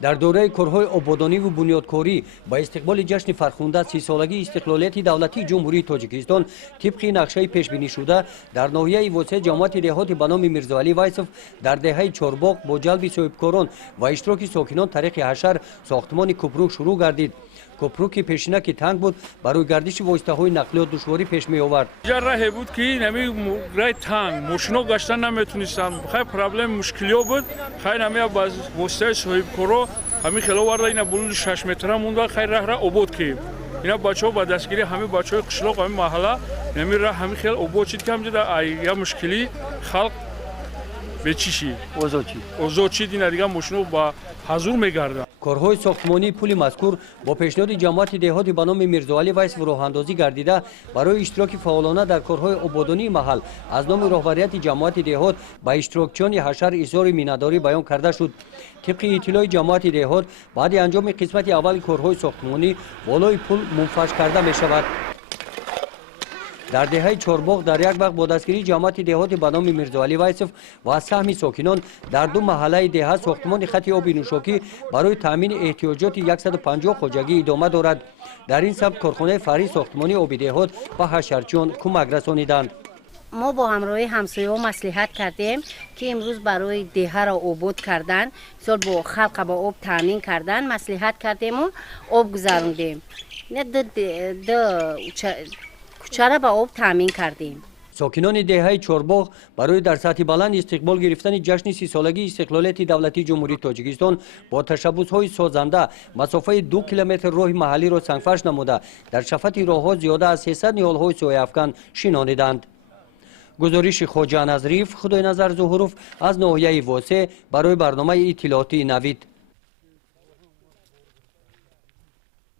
дар дораи корҳои ободониву бунёдкорӣ ба истиқболи ҷашни фархунда 30-солагии истиқлолияти давлатии ҷумҳурии тоҷикистон тибқи нақшаи пешбинишуда дар ноҳияи восеъ ҷамоати деҳоти ба номи Мирзоалӣ Вайсов дар деҳаи Чорбоғ бо ҷалби соҳибкорон ва иштироки сокинон тариқи ҳашар сохтмони кӯпрук шурӯъ гардид. Кӯпруки пешинаки танг буд, барои гардиши воситаҳои нақлиёт душворӣ пеш меовард. раҳе буд ки нами раҳи танг мошино гашта наметунистанд, хай проблем мушкилиё буд, хай нами ба воситаи соҳибкоро ҳами хело варда ина булуди 6 метра мунда, хай раҳра обод кӣ ина бачаҳо ба дастгири ҳами бачаҳои қишлоқ ҳами маҳалла нами раҳ ҳами хел обод шид ки ҳамҷода я мушкили халқ бечӣ шид озод шид, ина дига мошино ба ҳазур мегарданд. корҳои сохтмонии пули мазкур бо пешниҳоди ҷамоати деҳоти ба номи Мирзоалӣ Вайсов роҳандозӣ гардида барои иштироки фаъолона дар корҳои ободонии маҳал аз номи роҳбарияти ҷамоати деҳот ба иштирокчиёни ҳашар изҳори миннатдорӣ баён карда шуд. тибқи иттилои ҷамоати деҳот баъди анҷоми қисмати аввали корҳои сохтмонӣ болои пул мунфаш карда мешавад. дар деҳаи Чорбоғ дар як вақт бо дастгирии ҷамоати деҳоти ба номи Мирзоалӣ Вайсов ва саҳми сокинон дар ду маҳаллаи деҳа сохтмони хати оби нӯшокӣ барои таъмини эҳтиёҷоти 150 хоҷагӣ идома дорад. дар ин сабт корхонаи фаръии сохтмони оби деҳот ба ҳашарчиён кӯмак расониданд. мо бо ҳамроҳи ҳамсояҳо маслиҳат кардем ки имрӯз барои деҳаро обод кардан, сол бо халқа ба об таъмин кардан маслиҳат кардему об гузарондем. кӯчара ба об таъмин кардем. сокинони деҳаи Чорбоғ барои дар сатҳи баланд истиқбол гирифтани ҷашни 30-солагии истиқлолияти давлатии ҷумҳурии тоҷикистон бо ташаббусҳои созанда масофаи 2 километр роҳи маҳаллиро сангфарш намуда дар шафати роҳҳо зиёда аз 300 ниҳолҳои сояафкан шинониданд. гузориши Хоҷа Назриф, Худойназар Зуҳуров аз ноҳияи Восеъ барои барномаи иттилоотии Навид.